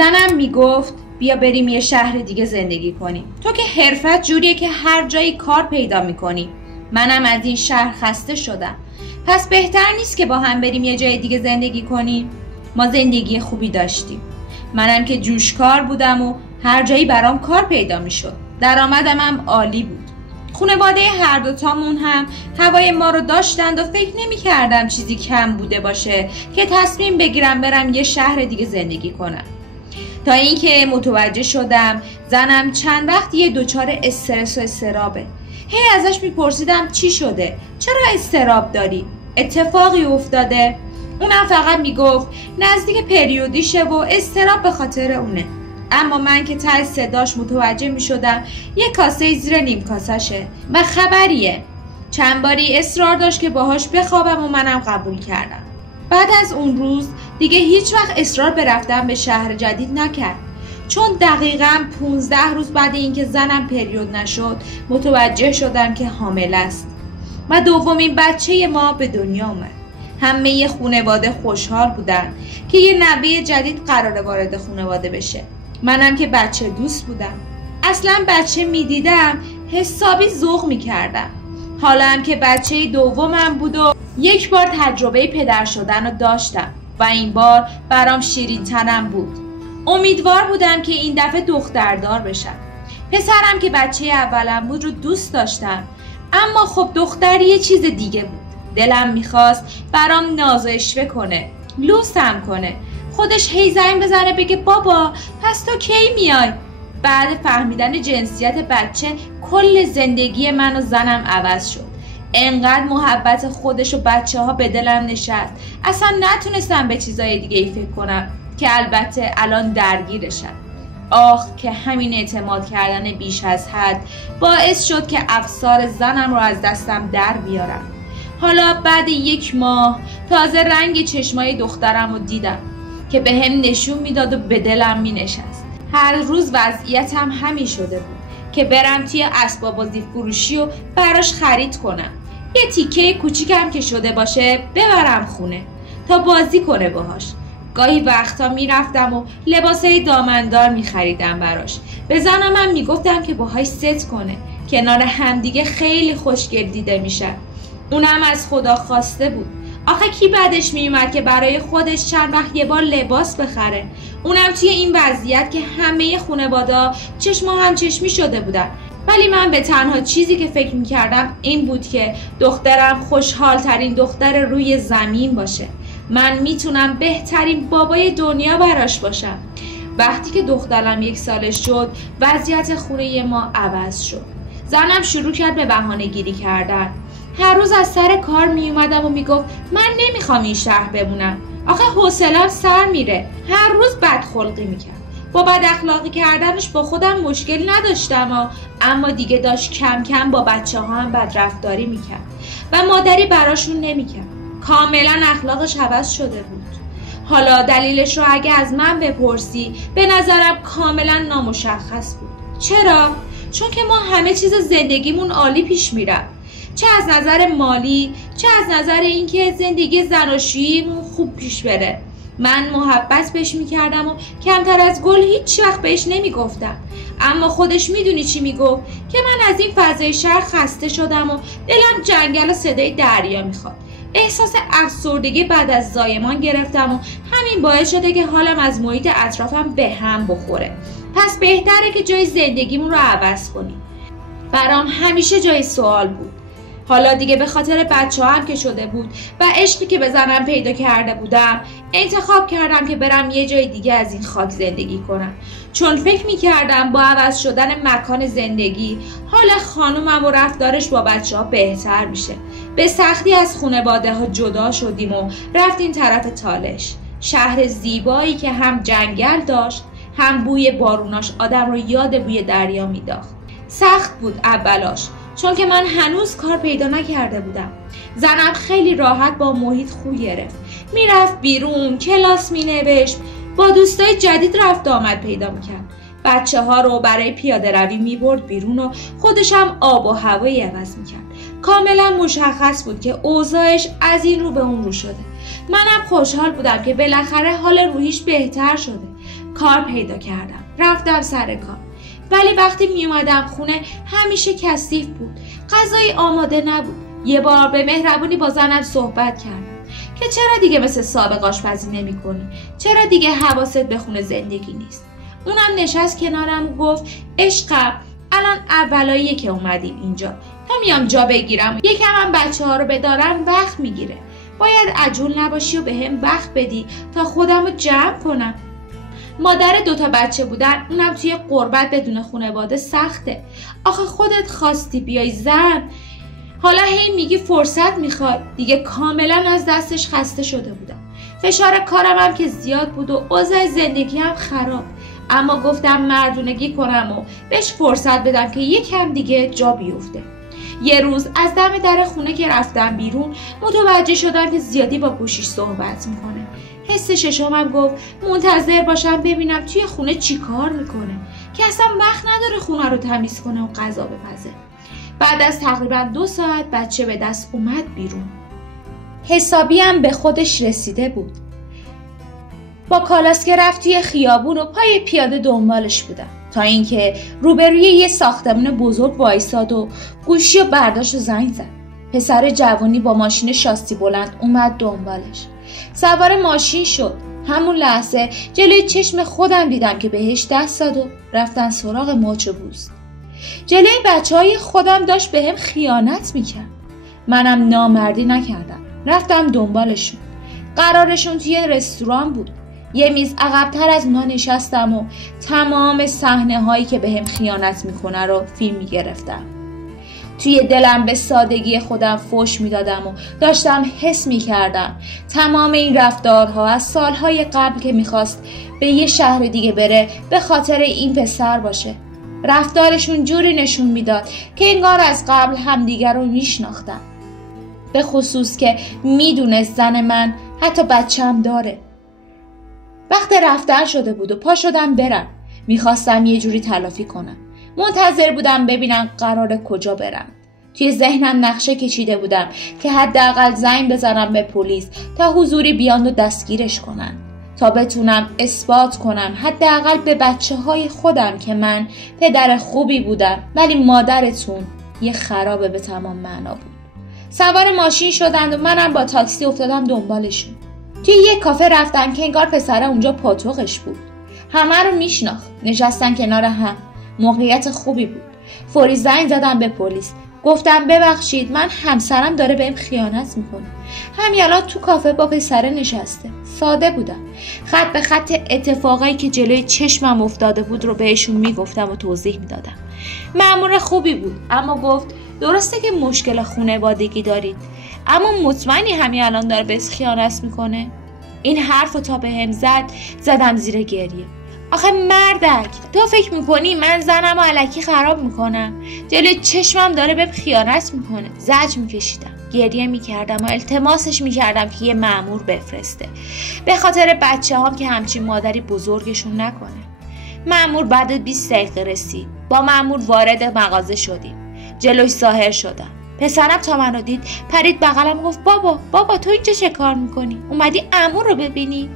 زنم میگفت بیا بریم یه شهر دیگه زندگی کنیم. تو که حرفت جوریه که هر جایی کار پیدا میکنی. منم از این شهر خسته شدم. پس بهتر نیست که با هم بریم یه جای دیگه زندگی کنیم؟ ما زندگی خوبی داشتیم. منم که جوشکار بودم و هر جایی برام کار پیدا میشد. درآمدم هم عالی بود. خانواده هر دوتامون هم هوای ما رو داشتند و فکر نمی کردم چیزی کم بوده باشه که تصمیم بگیرم برم یه شهر دیگه زندگی کنم. تا اینکه متوجه شدم زنم چند وقت یه دچار استرس و اضطرابه. هی ازش میپرسیدم چی شده؟ چرا اضطراب داری؟ اتفاقی افتاده؟ اونم فقط میگفت نزدیک پریودیشه و اضطراب به خاطر اونه. اما من که ته صداش متوجه میشدم یه کاسه زیر نیم کاسشه و خبریه. چند باری اصرار داشت که باهاش بخوابم و منم قبول کردم. بعد از اون روز دیگه هیچ وقت اصرار به رفتن به شهر جدید نکرد، چون دقیقاً 15 روز بعد اینکه زنم پریود نشد متوجه شدم که حامل است و دومین بچه ما به دنیا اومد. همه خانواده خوشحال بودن که یه نوه جدید قراره وارد خانواده بشه. منم که بچه دوست بودم. اصلا بچه میدیدم حسابی ذوق میکردم. حالا هم که بچه دومم بود و یک بار تجربه پدر شدن رو داشتم و این بار برام شیرین تنم بود. امیدوار بودم که این دفعه دختردار بشم. پسرم که بچه اولم بود رو دوست داشتم، اما خب دختر یه چیز دیگه بود. دلم میخواست برام ناز و اشوه کنه، لوسم کنه، خودش هی زنگ بزنه بگه بابا پس تو کی میای؟ بعد فهمیدن جنسیت بچه کل زندگی من و زنم عوض شد. انقدر محبت خودش و بچه ها به دلم نشست اصلا نتونستم به چیزای دیگه ای فکر کنم که البته الان درگیرشم. آخ که همین اعتماد کردن بیش از حد باعث شد که افسار زنم رو از دستم در بیارم. حالا بعد 1 ماه تازه رنگ چشمای دخترم رو دیدم که به هم نشون میداد و به دلم می نشست. هر روز وضعیتم همین شده بود که برم توی اسباب بازی فروشی و براش خرید کنم. یه تیکه کوچیکم که شده باشه ببرم خونه تا بازی کنه باهاش. گاهی وقتا میرفتم و لباسای دامندار میخریدم براش. به زنم هم میگفتم که باهاش ست کنه. کنار همدیگه خیلی خوشگل دیده میشه. اونم از خدا خواسته بود. آخه کی بعدش میومد که برای خودش چند وقت یه بار لباس بخره؟ اونم توی این وضعیت که همه خانواده چشم و همچشمی شده بودن. ولی من به تنها چیزی که فکر میکردم این بود که دخترم خوشحال ترین دختر روی زمین باشه. من میتونم بهترین بابای دنیا براش باشم. وقتی که دخترم 1 سالش شد وضعیت خونه ما عوض شد. زنم شروع کرد به بهانه گیری کردن. هر روز از سر کار می اومدم و میگفت من نمیخوام این شهر بمونم. آخه حوصله‌ام سر میره. هر روز بدخلقی میکرد. با بد اخلاقی کردنش با خودم مشکل نداشتم اما دیگه داشت کم کم با بچه ها هم بدرفتاری میکرد و مادری براشون نمیکرد. کاملا اخلاقش عوض شده بود. حالا دلیلش رو اگه از من بپرسی به نظرم کاملا نامشخص بود. چرا؟ چون که ما همه چیز زندگیمون عالی پیش میرفت. چه از نظر مالی، چه از نظر اینکه زندگی زناشوییمون خوب پیش بره. من محبت بهش میکردم و کمتر از گل هیچ وقت بهش نمیگفتم. اما خودش میدونی چی میگفت؟ که من از این فضای شهر خسته شدم و دلم جنگل و صدای دریا میخواد. احساس افسردگی بعد از زایمان گرفتم و همین باعث شده که حالم از محیط اطرافم به هم بخوره. پس بهتره که جای زندگیمون رو عوض کنیم. برام همیشه جای سوال بود. حالا دیگه به خاطر بچه هم که شده بود و عشقی که به زنم پیدا کرده بودم انتخاب کردم که برم یه جای دیگه از این خاک زندگی کنم، چون فکر میکردم با عوض شدن مکان زندگی حال خانومم و رفتارش با بچه ها بهتر میشه. به سختی از خانواده ها جدا شدیم و رفتیم طرف تالش، شهر زیبایی که هم جنگل داشت هم بوی باروناش آدم رو یاد بوی دریا میداخت. سخت بود اولاش، چون که من هنوز کار پیدا نکرده بودم. زنم خیلی راحت با محیط خو گرفت. میرفت بیرون، کلاس مینوشت، با دوستای جدید رفت آمد پیدا میکرد. بچه ها رو برای پیاده روی میبرد بیرون و خودش هم آب و هوایی عوض میکرد. کاملا مشخص بود که اوضاعش از این رو به اون رو شده. منم خوشحال بودم که بالاخره حال روحیش بهتر شده. کار پیدا کردم. رفتم سر کار. ولی وقتی می اومدم خونه همیشه کثیف بود. غذای آماده نبود. یه بار به مهربونی با زنم صحبت کردم که چرا دیگه مثل سابق آشپزی نمی‌کنی؟ چرا دیگه حواست به خونه زندگی نیست؟ اونم نشست کنارم و گفت عشقم، الان اولاییه که اومدیم اینجا. تا میام جا بگیرم یکم هم بچه‌ها رو بدارم وقت میگیره. باید عجول نباشی و بهم وقت بدی تا خودم رو جمع کنم. مادر 2 بچه بودن، اونم توی غربت بدون خانواده سخته. آخه خودت خواستی بیای زن، حالا هی میگی فرصت میخوای. دیگه کاملا از دستش خسته شده بودم. فشار کارم هم که زیاد بود و اوضاع زندگی هم خراب. اما گفتم مردونگی کنم و بهش فرصت بدم که یکم دیگه جا بیفته. یه روز از دم در خونه که رفتم بیرون متوجه شدم که زیادی با گوشیش صحبت میکنه. حس ششمم گفت منتظر باشم ببینم توی خونه چی کار میکنه که اصلا وقت نداره خونه رو تمیز کنه و غذا بپزه. بعد از تقریبا 2 ساعت بچه به دست اومد بیرون. حسابی هم به خودش رسیده بود. با کالاسکه رفت توی خیابون و پای پیاده دنبالش بودم تا اینکه روبروی یه ساختمون بزرگ وایساد و گوشی و برداشت و زنگ زد. پسر جوانی با ماشین شاسی بلند اومد دنبالش. سوار ماشین شد. همون لحظه جلوی چشم خودم دیدم که بهش دست داد و رفتن سراغ ماچ و بوست. جلوی بچه‌های خودم داشت بهم خیانت میکرد. منم نامردی نکردم. رفتم دنبالشون. قرارشون توی رستوران بود. یه میز عقب‌تر از اونا نشستم و تمام صحنه‌هایی که بهم خیانت میکنه رو فیلم میگرفتم. توی دلم به سادگی خودم فحش میدادم و داشتم حس میکردم تمام این رفتارها از سالهای قبل که میخواست به یه شهر دیگه بره به خاطر این پسر باشه. رفتارشون جوری نشون میداد که انگار از قبل همدیگر رو میشناختن. به خصوص که میدونست زن من حتی بچه‌م داره. وقت رفتن شده بود و پا شدم برم. میخواستم یه جوری تلافی کنم. منتظر بودم ببینم قراره کجا برم. توی ذهنم نقشه کشیده بودم که حداقل زنگ بزنم به پلیس تا حضوری بیان و دستگیرش کنن، تا بتونم اثبات کنم حداقل به بچه‌های خودم که من پدر خوبی بودم، ولی مادرتون یه خرابه به تمام معنا بود. سوار ماشین شدند و منم با تاکسی افتادم دنبالشون. توی یه کافه رفتن که انگار پسر اونجا پاتوقش بود. همه رو میشناخت. نشستن کنار هم. موقعیت خوبی بود. فوری زنگ زدم به پلیس. گفتم ببخشید من همسرم داره بهم خیانت میکنه. همین الان تو کافه با پسره نشسته. ساده بودم. خط به خط اتفاقایی که جلوی چشمم افتاده بود رو بهشون میگفتم و توضیح میدادم. مأمور خوبی بود اما گفت درسته که مشکل خانوادگی دارید، اما مطمئنی همین الان داره بهت خیانت میکنه؟ این حرفو تا بهم زدم زیر گریه. آخه مردک، تو فکر میکنی من زنم و الکی خراب میکنم؟ جلوی چشمم داره بهم خیانت میکنه. زجر میکشیدم، گریه میکردم و التماسش میکردم که یه مأمور بفرسته به خاطر بچه هم که همچین مادری بزرگشون نکنه. مأمور بعد 20 دقیقه رسید. با مأمور وارد مغازه شدیم. جلوش ظاهر شدم. پسرم تا منو دید پرید بغلم گفت بابا تو اینجا چه کار میکنی؟ اومدی عمو رو ببینی؟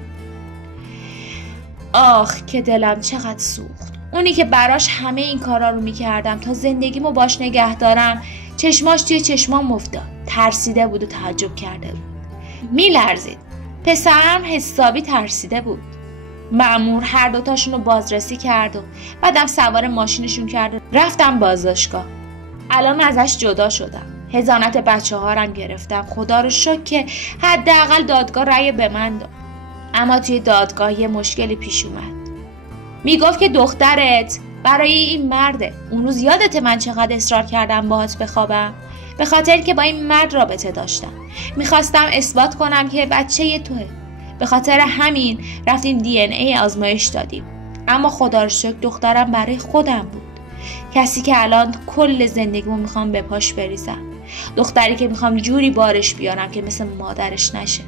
آخ که دلم چقدر سوخت. اونی که براش همه این کارا رو میکردم تا زندگیمو باش نگه دارم چشماش توی چشمام افتاد. ترسیده بود و تعجب کرده بود. میلرزید. پسرم حسابی ترسیده بود. مأمور هر دوتاشون رو بازرسی کرد و بعدم سوار ماشینشون کرد و رفتم بازداشتگاه. الان ازش جدا شدم. حضانت بچه‌ها رو گرفتم. خدا رو شکر که حداقل دادگاه رأی به من داد. اما توی دادگاه یه مشکلی پیش اومد. میگفت که دخترت برای این مرده. اون روز یادت من چقدر اصرار کردم باهات بخوابم؟ به خاطر که با این مرد رابطه داشتم. میخواستم اثبات کنم که بچه توه. به خاطر همین رفتیم DNA آزمایش دادیم. اما خدا رو شکر دخترم برای خودم بود. کسی که الان کل زندگیمو میخوام به پاش بریزم. دختری که میخوام جوری بارش بیارم که مثل مادرش نشه.